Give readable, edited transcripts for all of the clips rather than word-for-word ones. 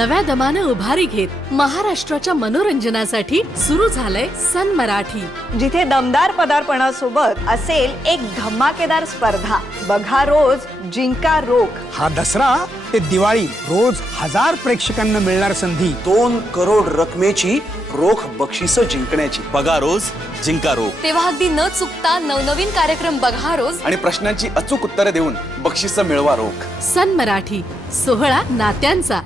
नव्या दमानं उभारी घेत महाराष्ट्राच्या मनोरंजनासाठी सुरू झालंय सन मराठी, जिथे दमदार पदार्पणासोबत असेल एक धमाकेदार स्पर्धा। बघा रोज जिंका रोख। हा दसरा ते दिवाळी रोज 1000 प्रेक्षकांना मिळणार संधी। 2 करोड रकमेची रोख बक्षिसं जिंकण्याची। बघा रोज जिंका रोख। तेव्हा अगदी न चुकता नवनवीन कार्यक्रम बघा रोज आणि प्रश्नांची अचूक उत्तरे देऊन बक्षिसं मिळवा रोख। सन मराठी, सोहळा नात्यांचा।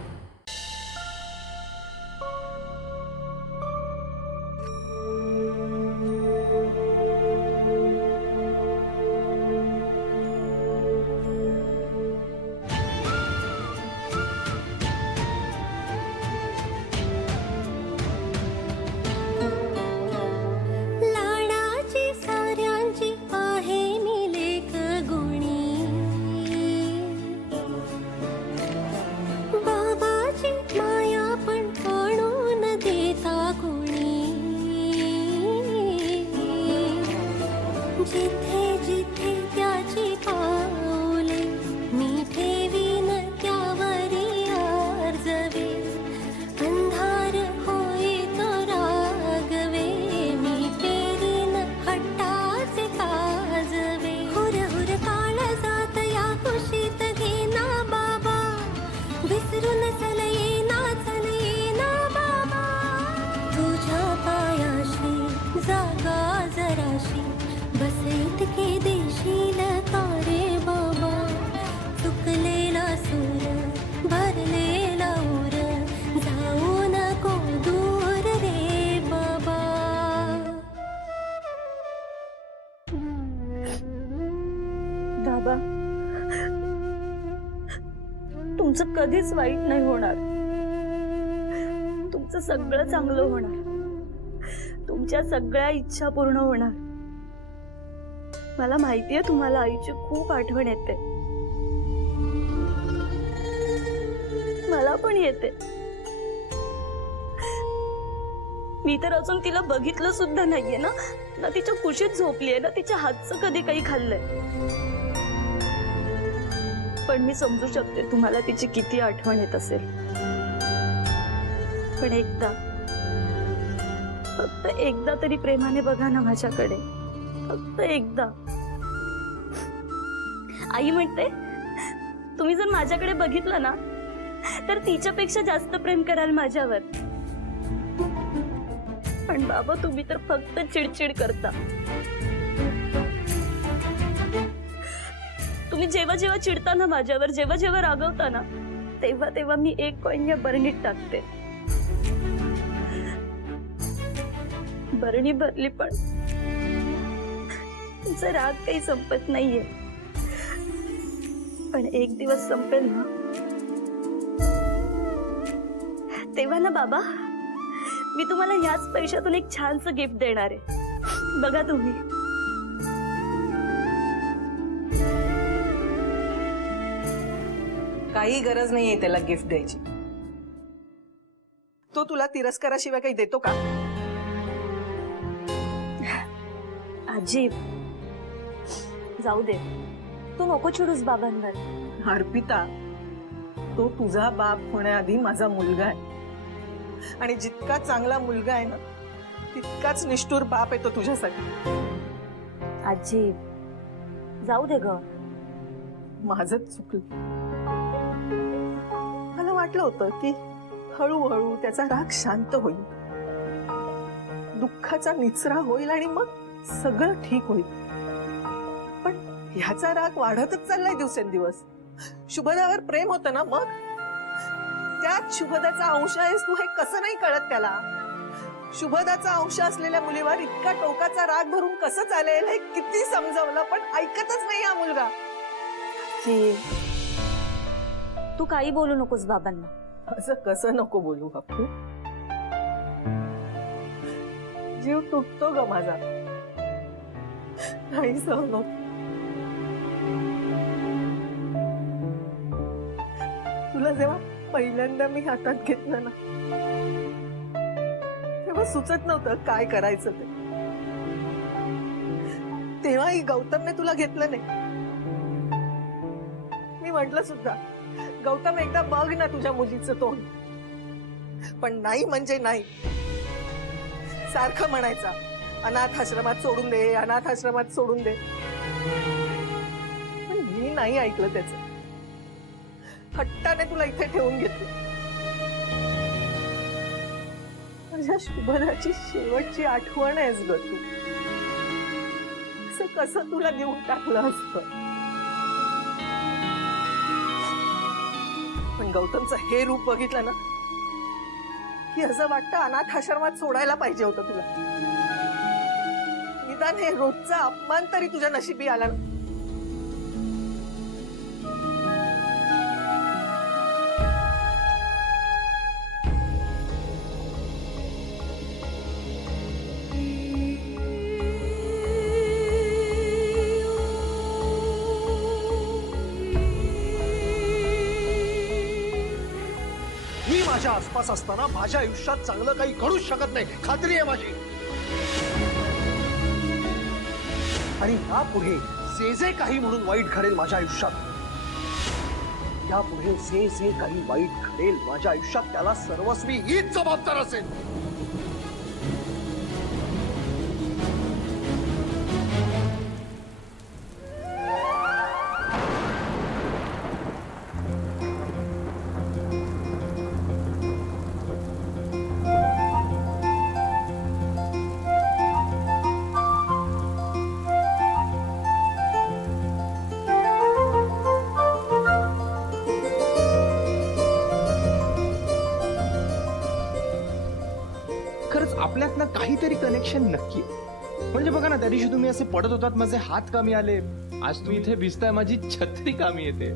जिथे जिथे त्याची पाऊले मी ठेवीन त्यावरी आर्जवे अंधार होई तो रागवे मी पेरीन हट्टाचे ताजवे हुर हुर काळ जात या कुशीत घेना बाबा विसरून चलये ना बाबा तुझ्या पायाशी जागा जराशी बसईत के देशील तारे बाबा चुकलेला सूर भरलेला उर जाऊ नको दूर रे बाबा। बाबा तुमचं कधीच वाईट नाही होणार, तुमचं सगळं चांगलं होणार, तुमच्या सगळ्या इच्छा पूर्ण होणार। मला माहितीये तुम्हाला आईची खूप आठवण येते, मला पण येते। मी तर अजून तिला बघितलं सुद्धा नाहीये ना तिच्या कुशीत झोपलीये ना तिच्या हातचं कधी काही खाल्लंय। पण मी समजू शकते तुम्हाला तिची किती आठवण येत असेल। पण एकदा, फक्त एकदा तरी प्रेमाने बघा ना माझ्याकडे, फक्त एकदा। आई म्हणते तुम्ही जर माझ्याकडे बघितलं ना तर तिच्यापेक्षा जास्त प्रेम कराल माझ्यावर। पण बाबा तुम्ही तर फक्त चिडचिड करता। तुम्ही जेव्हा जेव्हा चिडता ना माझ्यावर, जेव्हा जेव्हा रागवता ना तेव्हा तेव्हा मी एक कॉइन या बरणीत टाकते। बरणी भरली पण तुमचा राग काही संपत नाहीये, पण एक दिवस संपेल ना तेव्हा ना बाबा मी तुम्हाला ह्याच पैशातून एक छानसं गिफ्ट देणार आहे, बघा तुम्ही। काही गरज नाहीये त्याला गिफ्ट द्यायची। तो तुला तिरस्काराशिवाय काही देतो का? आजी जाऊ दे, तू नको चिडूस बाबांवर। अर्पिता, तो तुझा बाप होण्याआधी माझा मुलगा आहे आणि जितका चांगला मुलगा आहे ना तितकाच निष्ठुर बाप आहे तो तुझ्यासाठी। आजी जाऊ दे ग। माझंच चुकलं, मला वाटलं होतं की हळूहळू त्याचा राग शांत होईल, दुःखाचा निचरा होईल आणि मग सगळं ठीक होईल। पण ह्याचा राग वाढतच चाललाय दिवसेंदिवस। शुभदावर प्रेम होतं ना, मग त्यात शुभदाचा अंश आहेस तू हे कसं नाही कळत त्याला? शुभदाचा अंश असलेल्या मुलीवर इतका टोकाचा राग धरून कसं चालेल हे किती समजावलं पण ऐकतच नाही हा मुलगा। तू काही बोलू नकोस बाबांना। असं कसं नको बोलू हक्कू, जीव तुटतो ग माझा, नाही सहन होत। तुला जेव्हा पहिल्यांदा मी हातात घेतलं ना तेव्हा सुचत नव्हतं काय करायचं ते। तेव्हाही गौतमने तुला घेतलं नाही। मी म्हटलं सुद्धा गौतम एकदा बघ ना तुझ्या मुलीचं तोंड, पण नाही म्हणजे नाही. सारखं म्हणायचा अनाथ आश्रमात सोडून दे, अनाथ आश्रमात सोडून दे. पण मी नाही ऐकलं त्याचं. हट्टाने तुला इथे ठेवून घेतलं. माझ्या शुभदाची शेवटची आठवण आहेस ग तू. असं कसं तुला देऊन टाकलं असतं. पण गौतमचं हे रूप बघितलं ना की असं वाटतं अनाथ आश्रमात सोडायला पाहिजे होतं तुला. निदान हे रोजचा अपमान तरी तुझ्या नशिबी आला ना. मी माझ्या आसपास असताना माझ्या आयुष्यात चांगलं काही घडूच शकत नाही, खात्री आहे माझी. आणि यापुढे जे जे काही म्हणून वाईट घडेल माझ्या आयुष्यात, यापुढे जे जे काही वाईट घडेल माझ्या आयुष्यात, त्याला सर्वस्वी हीच जबाबदार असेल. खरंच आपल्यातनं काहीतरी कनेक्शन नक्की आहे. म्हणजे बघा ना, त्या दिवशी तुम्ही असे पडत होतात, माझे हात कामी आले. आज तुम्ही इथे भिजताय, माझी छत्री कामी येते.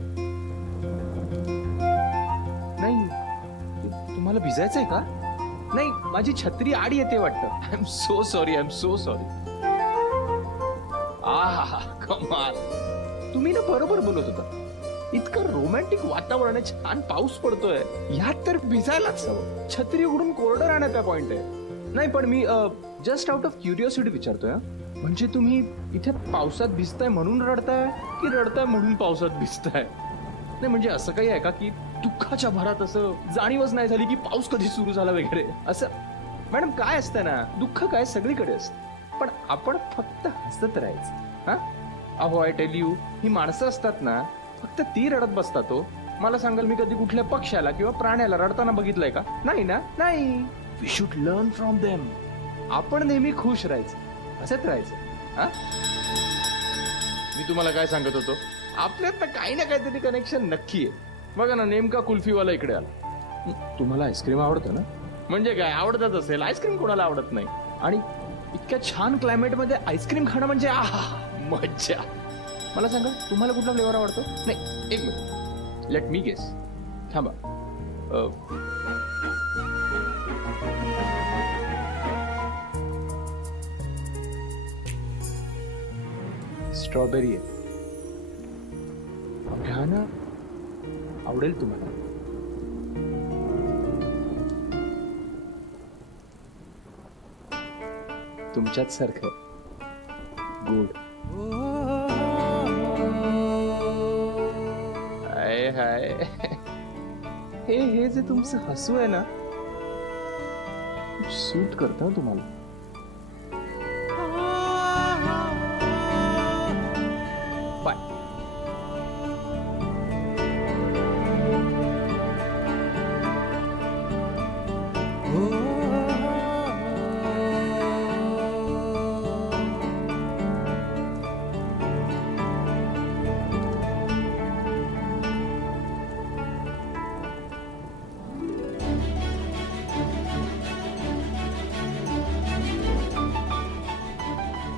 नाही तुम्हाला भिजायचंय का? नाही, माझी छत्री आड येते वाटतं. I am so sorry, I am so sorry. आहा कमाल, तुम्ही ना बरोबर बोलत होता. इतकं रोमॅन्टिक वातावरण आहे, छान पाऊस पडतोय, ह्यात तर भिजायलाच हवं. छत्री उघडून कोरडं राहण्याचा पॉइंट आहे. नाही पण मी जस्ट आउट ऑफ क्युरिओसिटी विचारतोय. म्हणजे तुम्ही इथे पावसात भिजताय म्हणून रडताय की रडताय म्हणून पावसात भिजताय? नाही म्हणजे असं काही आहे का की दुःखाच्या भरात असं जाणीवच नाही झाली की पाऊस कधी सुरू झाला वगैरे असं? मॅडम काय असतं ना, दुःख काय सगळीकडे असतं, पण आपण फक्त हसत राहायचं. हा अहो, आय टेल यू, ही माणसं असतात ना, फक्त ती रडत बसतात. तो मला सांगाल मी कधी कुठल्या पक्ष्याला किंवा प्राण्याला रडताना बघितलंय का? नाही ना. नाही. We should learn from them. आपण नेहमी खुश राहायचं, हसत राहायचं. हा मी तुम्हाला काय सांगत होतो, आपल्यात काही ना काहीतरी कनेक्शन नक्की आहे. बघा ना, नेमका कुल्फीवाला इकडे आला. तुम्हाला आईस्क्रीम आवडतं ना? म्हणजे काय आवडतच असेल, आईस्क्रीम कोणाला आवडत नाही? आणि इतक्या छान क्लायमेटमध्ये आईस्क्रीम खाणं म्हणजे आहा मज्जा. मला सांगा, तुम्हाला कुठला फ्लेवर आवडतो? नाही, एक मिनिट, लेट मी गेस. थांबा. स्ट्रॉबेरी आहे. घ्या ना, आवडेल तुम्हाला. तुमच्याच सारखं गुड. हाय हाय, हे जे तुमचं हसू आहे ना, सूट करतं तुम्हाला. बाय.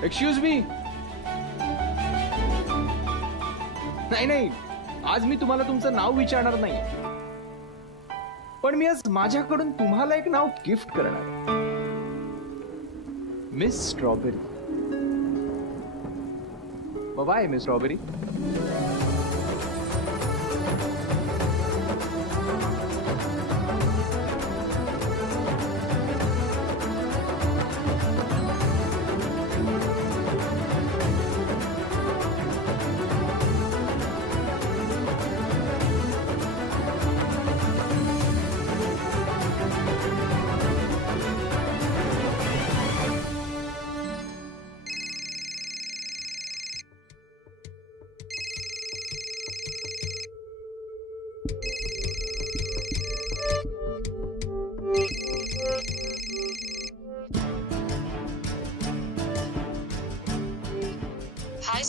Excuse me. नाही, आज मी तुम्हाला तुमचं नाव विचारणार नाही, पण मी आज माझ्याकडून तुम्हाला एक नाव गिफ्ट करणार आहे. Miss Strawberry. Bye Miss Strawberry.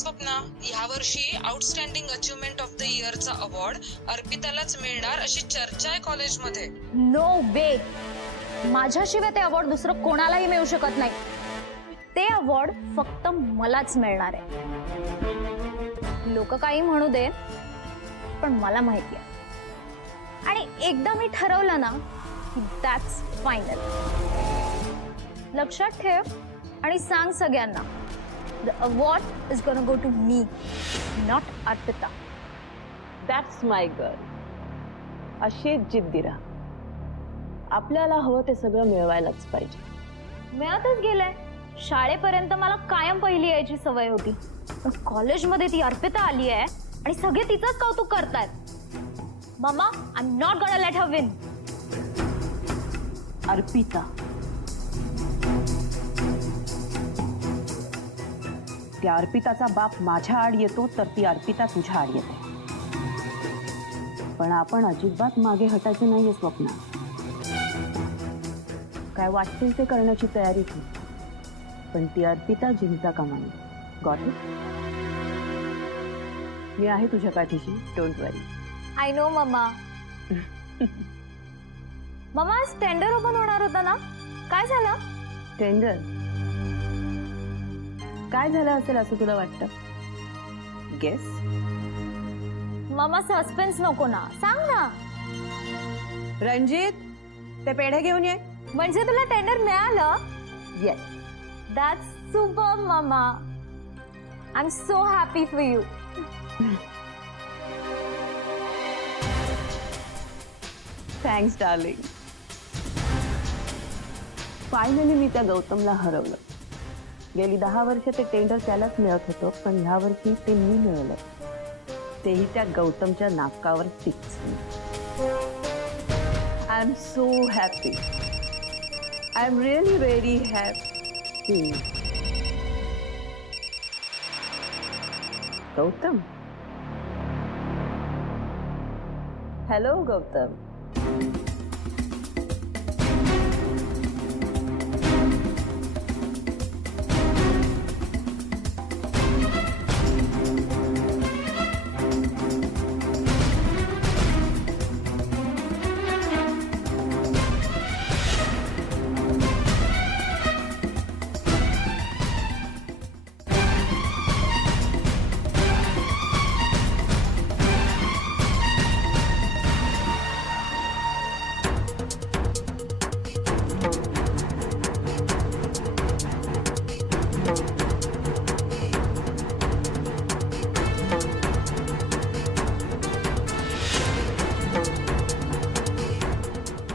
Swapna, यावर्षी आउटस्टँडिंग अचिव्हमेंट ऑफ द इयरचा अवॉर्ड अर्पितालाच मिळणार अशी चर्चा आहे कॉलेजमध्ये. नो वे, माझ्याशिवाय ते अवॉर्ड दुसरं कोणालाही मिळू शकत नाही. ते अवॉर्ड फक्त मलाच मिळणार आहे. लोक काही म्हणू दे, पण मला माहिती आहे. आणि एकदा मी ठरवलं ना की दॅट्स फायनल. लक्षात ठेव आणि सांग सगळ्यांना, the award is gonna go to me, not Arpita. That's my girl. अशीच जिद्दी राहा. आपल्याला हवं ते सगळं मिळवायलाच पाहिजे. मिळतच गेलंय. शाळेपर्यंत मला कायम पहिली यायची सवय होती, पण कॉलेजमध्ये ती अर्पिता आली आहे आणि सगळे तिचंच कौतुक करतायत. Mamma, I am not gonna let her win. Arpita, त्या अर्पिताचा बाप माझ्या आड येतो तर ती अर्पिता तुझ्या आड येते. पण आपण अजिबात मागे हटायचे नाहीये स्वप्ना. काय वाटतील ते करण्याची तयारी कर, पण ती अर्पिता जिंकता कामा नये. Got it? मी आहे तुझ्या पाठीशी, don't worry. I know mamma. Mamma, आज टेंडर ओपन होणार होता ना, काय झालं? टेंडर काय झालं असेल असं तुला वाटतं? गेस. मम्मा, सस्पेन्स नको ना, सांग ना. रणजित, ते पेढे घेऊन ये. म्हणजे तुला टेंडर मिळालं? Yes. That's super mama. I am so happy for you. Thanks darling. Finally मी त्या गौतमला हरवलं. गेली 10 वर्ष ते टेंडर त्यालाच मिळत होतं, पण ह्या वर्षी ते मी मिळवलं, तेही त्या गौतमच्या नाकावर fix. I am so happy. I am really very happy. Gautam. Hello Gautam.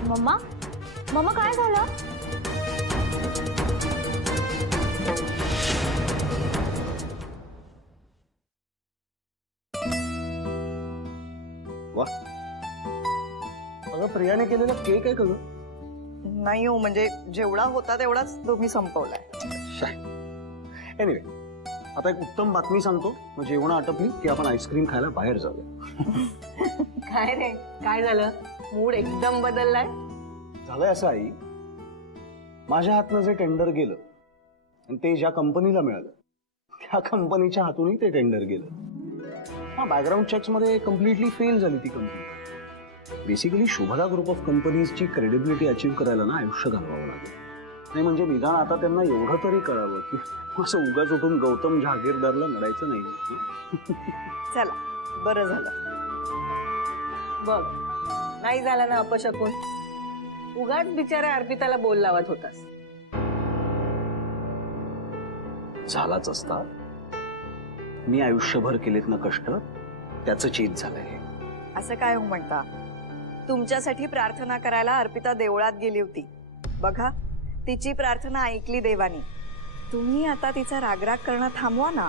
Mama, mama, काय झालं? वा, अगं प्रियाने केलेला केक आहे का गं? नाही हो, म्हणजे जेवढा होता तेवढाच तुम्ही संपवलाय. एनिवे, आता एक उत्तम बातमी सांगतो. मग जेवण आटपली की आपण आईस्क्रीम खायला बाहेर जाऊया. काय रे, काय झालं? मूड एकदम बदललाय. झालंय असं आई, माझ्या हातनं जे टेंडर गेलं आणि ते ज्या कंपनीला मिळालं, त्या कंपनीच्या हातूनही ते टेंडर गेलं. हा, बॅकग्राऊंड चेक्स मध्ये कम्प्लिटली फेल झाली ती कंपनी. बेसिकली शुभदा ग्रुप ऑफ कंपनीजची क्रेडिबिलिटी अचीव्ह करायला ना आयुष्य घालवावं लागेल. नाही म्हणजे निदान आता त्यांना एवढं तरी कळावं की असं उगाच उठून गौतम जहागीरदारला लढायचं नाही. चला, बरं झालं. बघ, नाही झालं ना अपशकून. उगाच बिचाऱ्या अर्पिताला बोल लावत होतास. झालाच असता. मी आयुष्यभर केलेत ना कष्ट, त्याचं चीज झालंय. असं काय हो म्हणता? तुमच्यासाठी प्रार्थना करायला अर्पिता देवळात गेली होती. बघा, तिची प्रार्थना ऐकली देवानी. तुम्ही आता तिचा रागराग करणं थांबवा ना.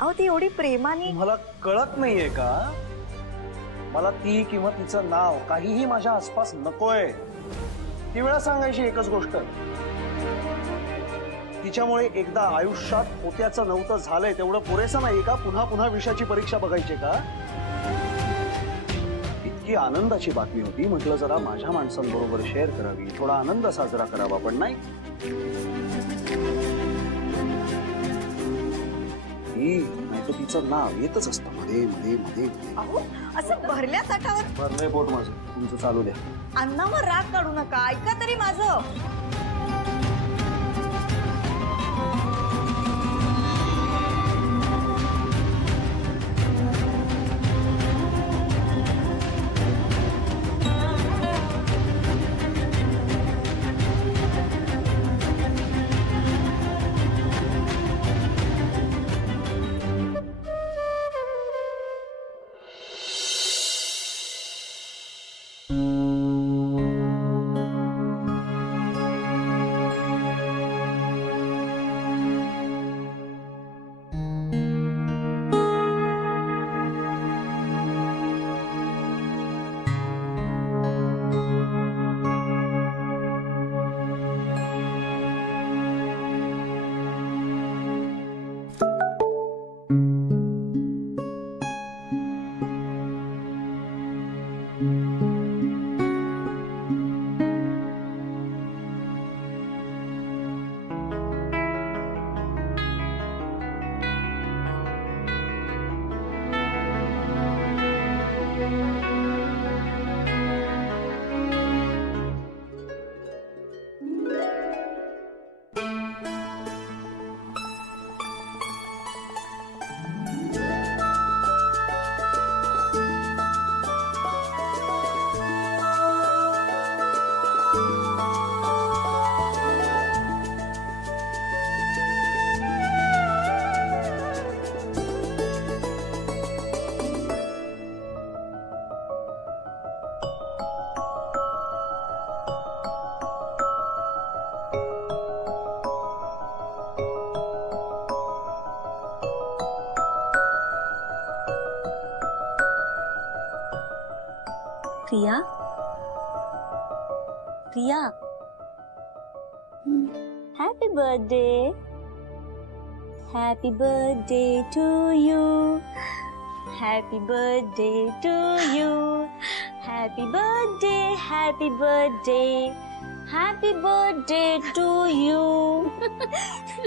अहो, ती एवढी प्रेमाने. मला कळत नाहीये का? मला ती किंवा तिचं नाव काहीही माझ्या आसपास नकोय. ती वेळा सांगायची एकच गोष्ट, तिच्यामुळे एकदा आयुष्यात होत्याचं नव्हतं झालंय तेवढं पुरेसं नाही का? पुन्हा पुन्हा विषयाची परीक्षा बघायची का? इतकी आनंदाची बातमी होती, म्हटलं जरा माझ्या माणसांबरोबर शेअर करावी, थोडा आनंद साजरा करावा, पण नाही. आई, नाही तर तिचं नाव येतच असतं मध्ये मध्ये मध्ये. अहो असं भरल्या ताटावर भरलंय पोट माझं, तुमचं चालू द्या. अन्नावर राग काढू नका, ऐका तरी माझं. Priya, Priya, happy birthday, happy birthday to you, happy birthday to you, happy birthday, happy birthday, happy birthday to you,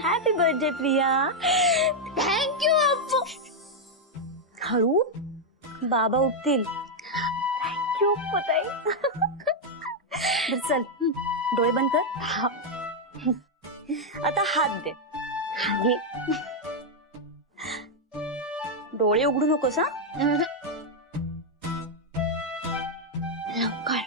happy birthday Priya. Thank you Appu. हळू, बाबा उठतील. थँक्यू पताई. बर चल, डोळे बंद कर. आता हात दे. घे. डोळे उघडू नकोस हा. लवकर.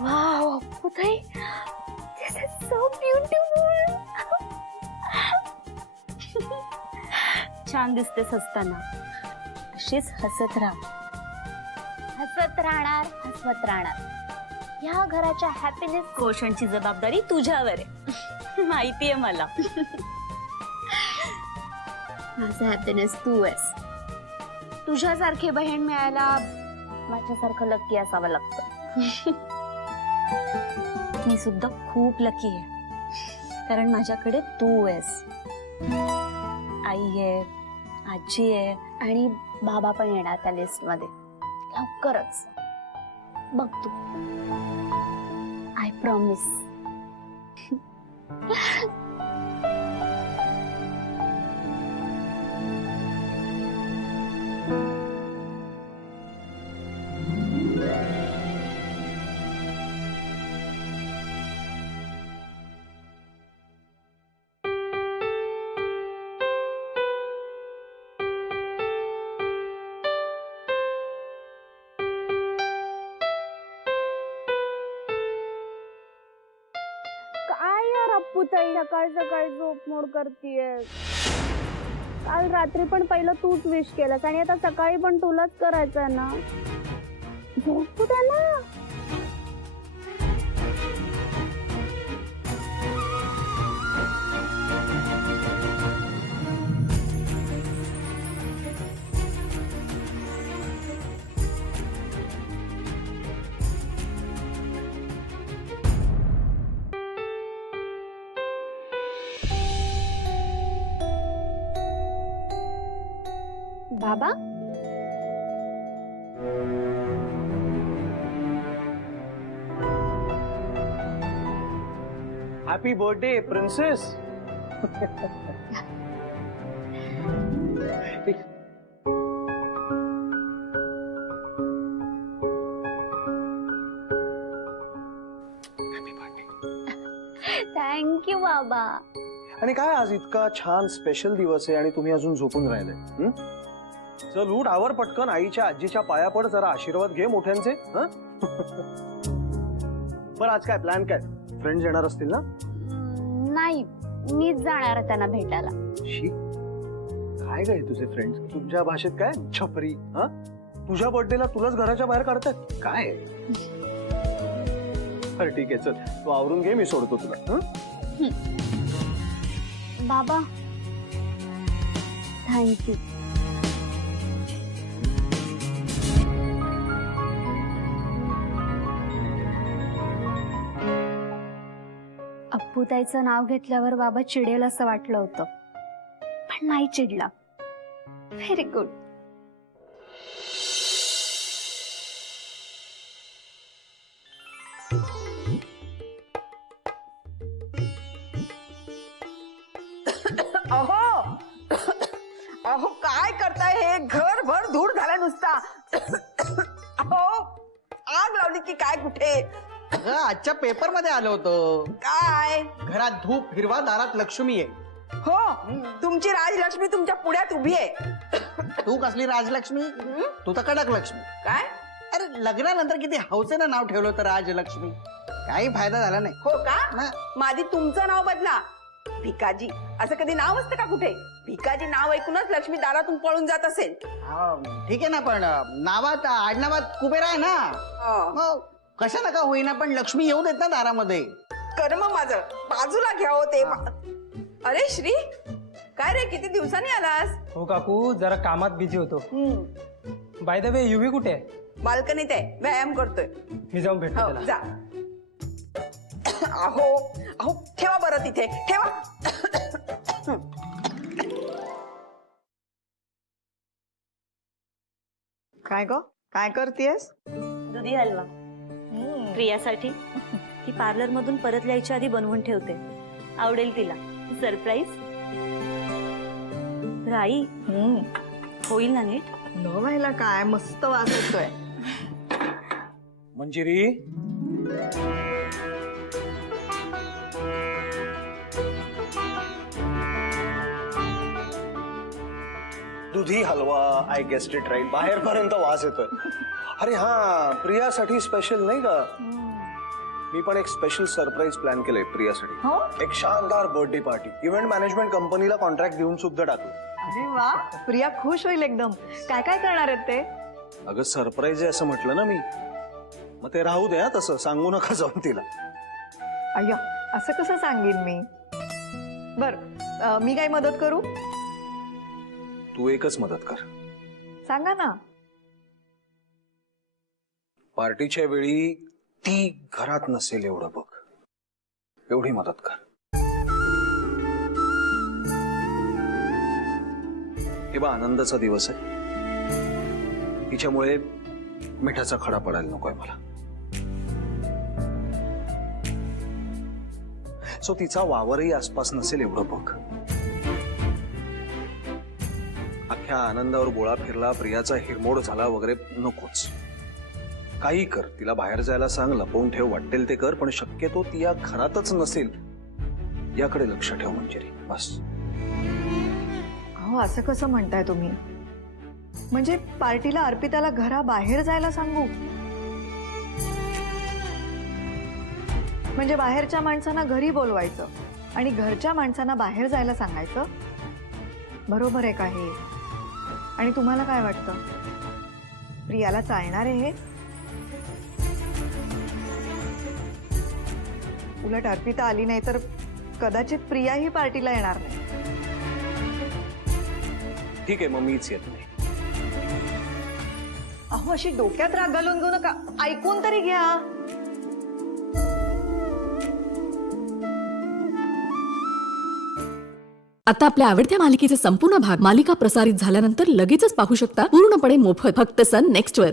वाव अप्पूताई, this is so beautiful. छान दिसतेस हसताना. अशीच हसत राहा. हसत राहणार, हसवत राहणार. या घराच्या हॅपीनेस कोशनची जबाबदारी तुझ्यावर आहे. माहितीये मला. माझं हॅपीनेस तू आहेस. तुझ्यासारखी बहीण मिळायला माझ्यासारखं लकी असावं लागतं. मी सुद्धा खूप लकी आहे, कारण माझ्याकडे तू आहेस. आई आहे, आजी आहे आणि बाबा पण येणार त्या लिस्ट मध्ये लवकरच. बघ तू. I promise. अप्पूताई, सकाळ सकाळी झोप मोड करतीये. काल रात्री पण पहिलं तूच विश केलंस आणि आता सकाळी पण तुलाच करायचंय ना. झोपू दे ना. बाबा हॅपी बर्थडे प्रिन्सेस. थँक्यू बाबा. आणि काय आज इतका छान स्पेशल दिवस आहे आणि तुम्ही अजून झोपून राहिले. चल उठ, आवर पटकन, आईच्या आजीच्या पाया पड, जरा आशीर्वाद घे मोठ्यांचे. बरं आज काय प्लॅन, काय फ्रेंड्स येणार असतील ना? नाही, मीच जाणार त्यांना भेटायला. शी, काय काय तुझे फ्रेंड्स, तुमच्या भाषेत काय छपरी. तुझ्या बर्थडेला तुलाच घराच्या बाहेर काढतात काय? बरं ठीक आहे, चल तू आवरून घे, मी सोडतो तुला. बाबा थँक्यू. अप्पूताईचं नाव घेतल्यावर बाबा चिडेल असं वाटलं होतं, पण नाही चिडला. Very good. अहो अहो काय करताय, हे घरभर धूर झाला नुसता. अहो आग लावली की काय कुठे? आजच्या पेपर मध्ये आलं होतं. काय? घरात धूप हिरवा, दारात लक्ष्मी आहे. हो, तुमची राजलक्ष्मी तुमच्या पुढ्यात उभी आहे. तू कसली राजलक्ष्मी, तू तर कडक लक्ष्मी. काय? अरे लग्नानंतर किती हौसेनं नाव ठेवलं होतं राजलक्ष्मी, काही फायदा झाला नाही. हो का? ना. माझी तुमचं नाव बदला, भिकाजी. असं कधी नाव असतं का कुठे? भिकाजी नाव ऐकूनच लक्ष्मी दारातून पळून जात असेल. ठीक आहे ना, पण नावात आडनावात कुबेर आहे ना. मग कशाला का होईना, पण लक्ष्मी येऊ देत ना दारामध्ये. कर्म माझं, बाजूला घ्या हो ते. अरे श्री, काय रे, किती दिवसांनी आलास? हो काकू, जरा कामात बिझी होतो. बाय द वे, युवी कुठे आहे? बाल्कनीत आहे, व्यायाम करतोय. मी जाऊन भेटतो हो, त्याला. जा. अहो अहो ठेवा बरं तिथे, ठेवा. काय ग, काय करतेस? दुधी हलवा प्रियासाठी. ती पार्लर मधून परत यायच्या आधी बनवून ठेवते, आवडेल तिला. सरप्राईज. राई होईल ना नीट? न व्हायला काय, मस्त वास येतोय. मंजिरी, दुधी हलवा. आय गेस्ट इट राईट, बाहेरपर्यंत वास येतोय. अरे हा, प्रियासाठी स्पेशल नाही का? मी पण एक स्पेशल सरप्राईज प्लॅन केलंय प्रियासाठी. एक शानदार बर्थडे पार्टी. इव्हेंट मॅनेजमेंट कंपनीला कॉन्ट्रॅक्ट देऊन सुद्धा टाकू. अरे वा, प्रिया खुश होईल एकदम. काय काय करणार आहेत ते? अगं सरप्राईज आहे असं म्हटलं ना मी, मग ते राहू दे. तसं सांगू नका जाऊन तिला. अय्या, असं कसं सांगेन मी? बर, मी काय मदत करू? तू एकच मदत कर. सांगा ना. पार्टीच्या वेळी ती घरात नसेल एवढं बघ, एवढी मदत कर. हे बा, आनंदाचा दिवस आहे, तिच्यामुळे मिठाचा खडा पडायला नकोय मला. सो तिचा वावरही आसपास नसेल एवढं बघ. अख्ख्या आनंदावर गोळा फिरला, प्रियाचा हिरमोड झाला वगैरे नकोच. काही कर, तिला बाहेर जायला सांग, लपवून ठेव, वाटेल ते कर, पण शक्यतो ती या घरातच नसेल याकडे लक्ष ठेव मंजिरी, बस. अहो, असं कसं म्हणताय तुम्ही? म्हणजे पार्टीला अर्पिताला घराबाहेर जायला सांगू? म्हणजे बाहेरच्या माणसांना घरी बोलवायचं आणि घरच्या माणसांना बाहेर जायला सांगायचं? बरोबर आहे का हे? आणि तुम्हाला काय वाटतं, प्रियाला चालणार आहे हे? उलट अर्पिता आली नाही तर कदाचित प्रिया ही पार्टीला येणार नाही. ठीक आहे, मग मीच येत नाही. अहो, अशी डोक्यात राग घालून घेऊ नका, ऐकून तरी घ्या. आता आपल्या आवडत्या मालिकेचे संपूर्ण भाग मालिका प्रसारित झाल्यानंतर लगेचच पाहू शकता पूर्णपणे मोफत फक्त सन नेक्स्ट वर.